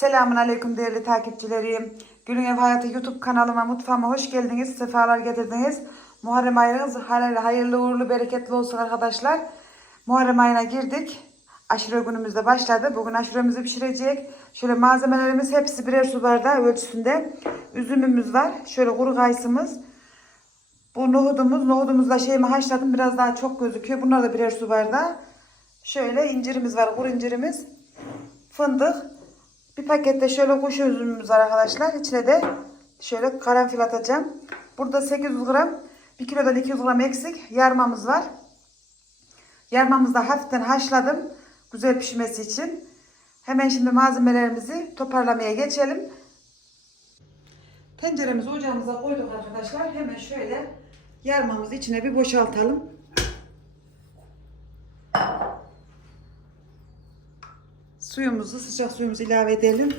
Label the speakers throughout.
Speaker 1: Selamun Aleyküm değerli takipçilerim. Gülün Ev Hayatı YouTube kanalıma, mutfağıma hoş geldiniz. Sefalar getirdiniz. Muharrem ayınız hayırlı, hayırlı uğurlu, bereketli olsun arkadaşlar. Muharrem ayına girdik. Aşure günümüz de başladı. Bugün aşuremizi pişirecek. Şöyle malzemelerimiz hepsi birer su bardağı ölçüsünde. Üzümümüz var. Şöyle kuru kayısımız. Bu nohudumuz. Nohudumuzla şeyimi haşladım. Biraz daha çok gözüküyor. Bunlar da birer su bardağı. Şöyle incirimiz var. Kuru incirimiz. Fındık. Bir pakette şöyle kuş üzümümüz var arkadaşlar. İçine de şöyle karanfil atacağım. Burada 800 gram, 1 kilodan 200 gram eksik yarmamız var. Yarmamızı da hafiften haşladım. Güzel pişmesi için. Hemen şimdi malzemelerimizi toparlamaya geçelim. Tenceremizi ocağımıza koyduk arkadaşlar. Hemen şöyle yarmamızı içine bir boşaltalım. Suyumuzu, sıcak suyumuzu ilave edelim.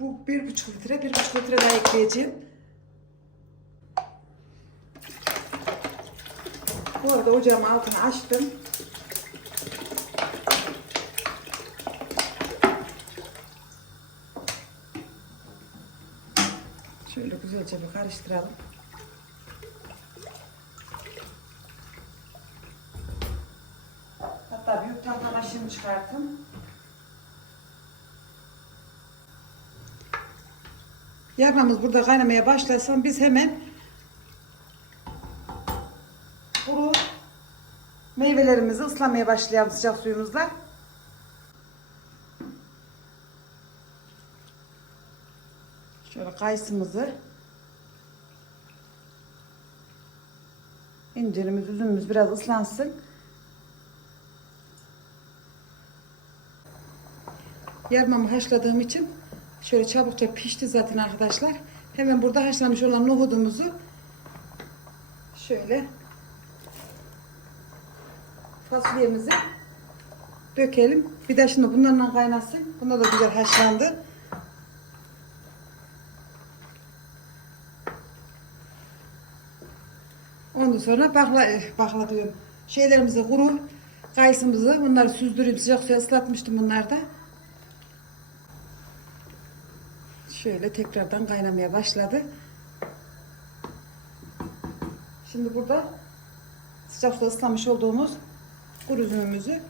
Speaker 1: Bu bir buçuk litre, bir buçuk litre daha ekleyeceğim. Bu arada ocağımın altını açtım. Şöyle güzelce bir karıştıralım. Hatta büyük tahta maşını çıkarttım. Yarmamız burada kaynamaya başlasın. Biz hemen kuru meyvelerimizi ıslamaya başlayalım sıcak suyumuzla. Şöyle kayısımızı incirimiz, üzümümüz biraz ıslansın. Yarmamı haşladığım için şöyle çabukça pişti zaten arkadaşlar. Hemen burada haşlanmış olan nohudumuzu şöyle fasulyemizi dökelim. Bir de şimdi bunlarla kaynasın. Bunda da güzel haşlandı. Ondan sonra bakla, bakla diyorum. Şeylerimizi kuru kayısımızı bunları süzdürüp sıcak suya ıslatmıştım bunlar da. Şöyle tekrardan kaynamaya başladı. Şimdi burada sıcak suda ıslamış olduğumuz kuru üzümümüzü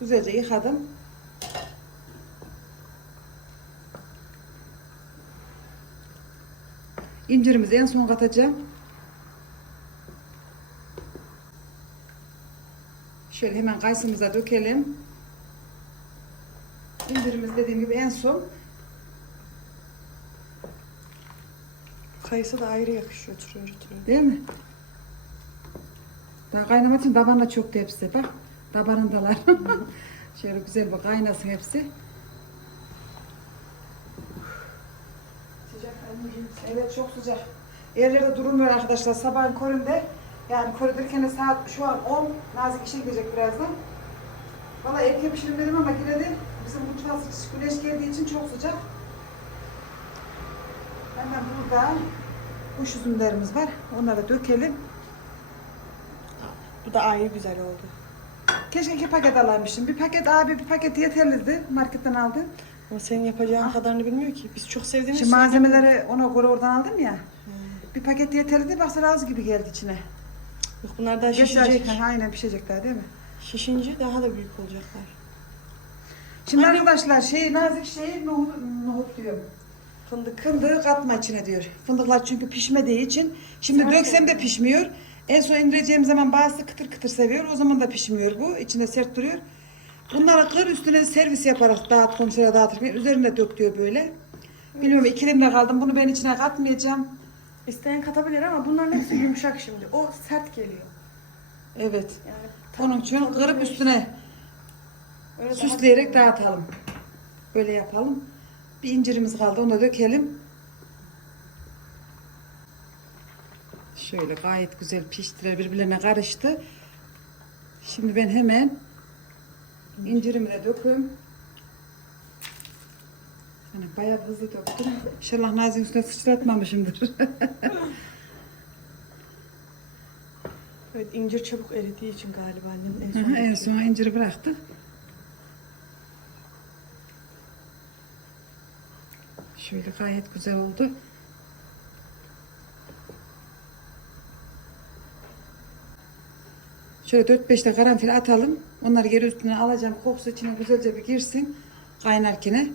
Speaker 1: güzelce yıkadım. İncirimizi en son katacağım. Şöyle hemen kayısımıza dökelim. İncirimiz dediğim gibi en son.
Speaker 2: Kayısı da ayrı yakışıyor oturuyor oturuyor.
Speaker 1: Değil mi? Daha kaynamak için tabanla çok hepsi. Bak tabanındalar. Şöyle güzel bir kaynasın hepsi. Sıcak anneciğim. Evet çok sıcak. Yerlerde durulmuyor arkadaşlar. Sabahın köründe yani körüdürken de saat şu an 10. Nazik işe gidecek birazdan. Valla et yapışırım dedim ama yine de bizim mutfağa sıcak güneş geldiği için çok sıcak. Hemen burada kuş üzümlerimiz var. Onları da dökelim.
Speaker 2: Bu da ayrı güzel oldu.
Speaker 1: Keşke iki paket alaymışım. Bir paket abi bir paket yeterliydi. Marketten aldım.
Speaker 2: Ama senin yapacağın kadarını bilmiyor ki. Biz çok sevdiğimiz
Speaker 1: Şimdi
Speaker 2: için-
Speaker 1: malzemeleri ona göre oradan aldım ya. Bir paket yeterliydi. Baksana az gibi geldi içine.
Speaker 2: Yok bunlar daha şişecek.
Speaker 1: Ha, Aynen pişecekler değil mi?
Speaker 2: Şişince daha da büyük olacaklar.
Speaker 1: Şimdi arkadaşlar şey nazik şey nohut, nohut diyorum.
Speaker 2: Fındık.
Speaker 1: Fındığı katma içine diyor. Fındıklar çünkü pişmediği için. Şimdi
Speaker 2: Sert
Speaker 1: döksem de pişmiyor. En son indireceğim zaman bazısı kıtır kıtır seviyor. O zaman da pişmiyor bu. İçinde sert duruyor. Bunları kır üstüne servis yaparak dağıt komisere dağıtırken üzerine dök diyor böyle. Bilmiyorum ikilimde kaldım. Bunu ben içine katmayacağım.
Speaker 2: İsteyen katabilir ama bunların hepsi yumuşak şimdi. O sert geliyor.
Speaker 1: Evet.
Speaker 2: Yani
Speaker 1: Onun için kırıp üstüne
Speaker 2: öyle
Speaker 1: süsleyerek dağıtalım. Böyle yapalım. Bir incirimiz kaldı. Onu da dökelim. Şöyle gayet güzel piştiler. Birbirlerine karıştı. Şimdi ben hemen incirimi de döküyorum. Hani bayağı hızlı döktüm. İnşallah Nazım üstüne sıçratmamışımdır.
Speaker 2: Evet incir çabuk eridiği için galiba annem en son.
Speaker 1: en son inciri bıraktık. Şöyle gayet güzel oldu. Şöyle 4-5 de karanfil atalım. Onları geri üstüne alacağım. Kokusu içine güzelce bir girsin. Kaynarken.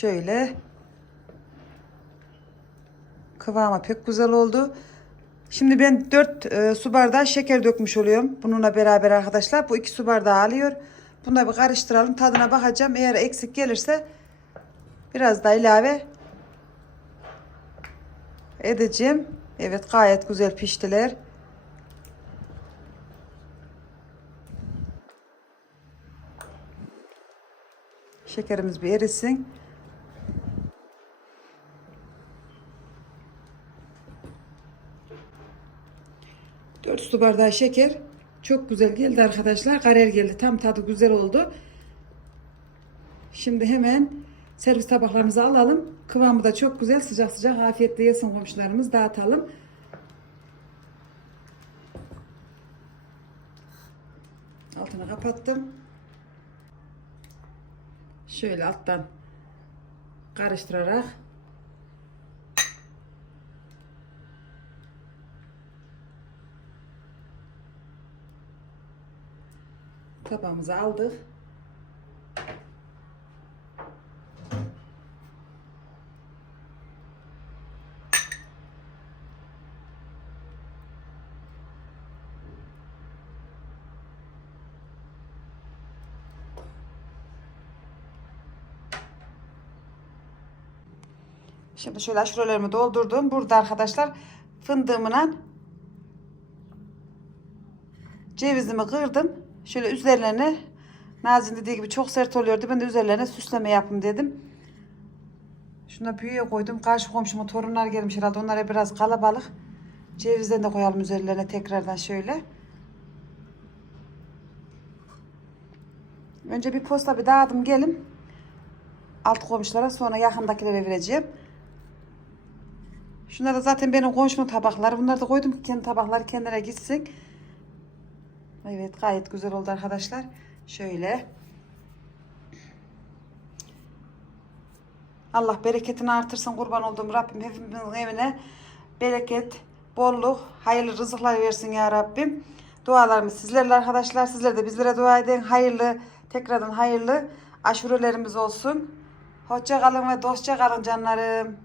Speaker 1: Şöyle kıvamı pek güzel oldu. Şimdi ben 4 su bardağı şeker dökmüş oluyorum. Bununla beraber arkadaşlar. Bu 2 su bardağı alıyor. Bunu da bir karıştıralım. Tadına bakacağım. Eğer eksik gelirse biraz daha ilave edeceğim. Evet gayet güzel piştiler. Şekerimiz bir erisin. Su bardağı şeker. Çok güzel geldi arkadaşlar. Karer geldi. Tam tadı güzel oldu. Şimdi hemen servis tabaklarımızı alalım. Kıvamı da çok güzel. Sıcak sıcak afiyetle yesin komşularımız. Dağıtalım. Altını kapattım. Şöyle alttan karıştırarak tabağımıza aldık. Şimdi şöyle aşurelerimi doldurdum. Burada arkadaşlar fındığımla cevizimi kırdım. Şöyle üzerlerine Nazin dediği gibi çok sert oluyordu. Ben de üzerlerine süsleme yapayım dedim. Şuna büyüye koydum. Karşı komşumun torunlar gelmiş herhalde. Onlara biraz kalabalık. Cevizden de koyalım üzerlerine tekrardan şöyle. Önce bir posta bir dağıdım gelin. Alt komşulara sonra yakındakilere vereceğim. Şunlar da zaten benim komşumun tabakları. Bunları da koydum ki kendi tabakları kendine gitsin. Evet gayet güzel oldu arkadaşlar. Şöyle. Allah bereketini artırsın kurban olduğum Rabbim hepimizin evine bereket, bolluk, hayırlı rızıklar versin ya Rabbim. Dualarımız sizlerle arkadaşlar. Sizler de bizlere dua edin. Hayırlı, tekrardan hayırlı aşurelerimiz olsun. Hoşça kalın ve dostça kalın canlarım.